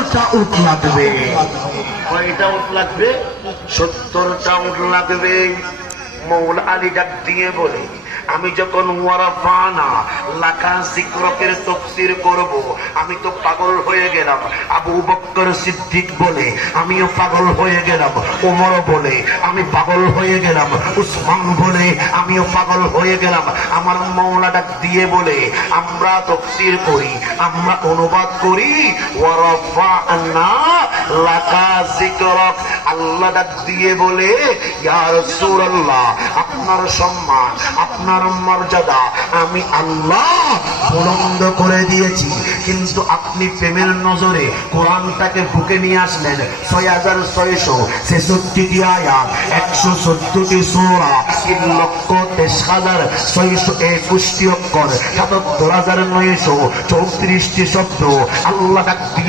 70টা উট লাগবে। কয়টা উট লাগবে? 70টা উট লাগবে। মৌলা আলী ডাক দিয়ে বলে, আমি যখন ওয়ারাফানা লাকা যিকরকের তাফসীর করব, আমি তো পাগল হয়ে গেলাম। আবু বকর সিদ্দিক বলে আমিও পাগল হয়ে গেলাম। ওমর বলে আমি পাগল হয়ে গেলাম। উসমান বলে আমিও পাগল হয়ে গেলাম। আমার মৌলা ডাক দিয়ে বলে, আমরা তাফসীর করি, আমরা অনুবাদ করি, ওয়ারাফানা লাকা যিকরক। আল্লাহ ডাক দিয়ে বলে, ইয়া রাসূলুল্লাহ, আপনার সম্মান, আপনার মর্যাদা আমি আল্লাহ বুলন্দ করে দিয়েছি, কিন্তু আপনি প্রেমের নজরে কোরআনটাকে বুকে নিয়ে আসলেন। 6666টি আয়াত, 114টি সূরা, 3,23,621টি অক্ষর, 77,934টি শব্দ। আল্লাহ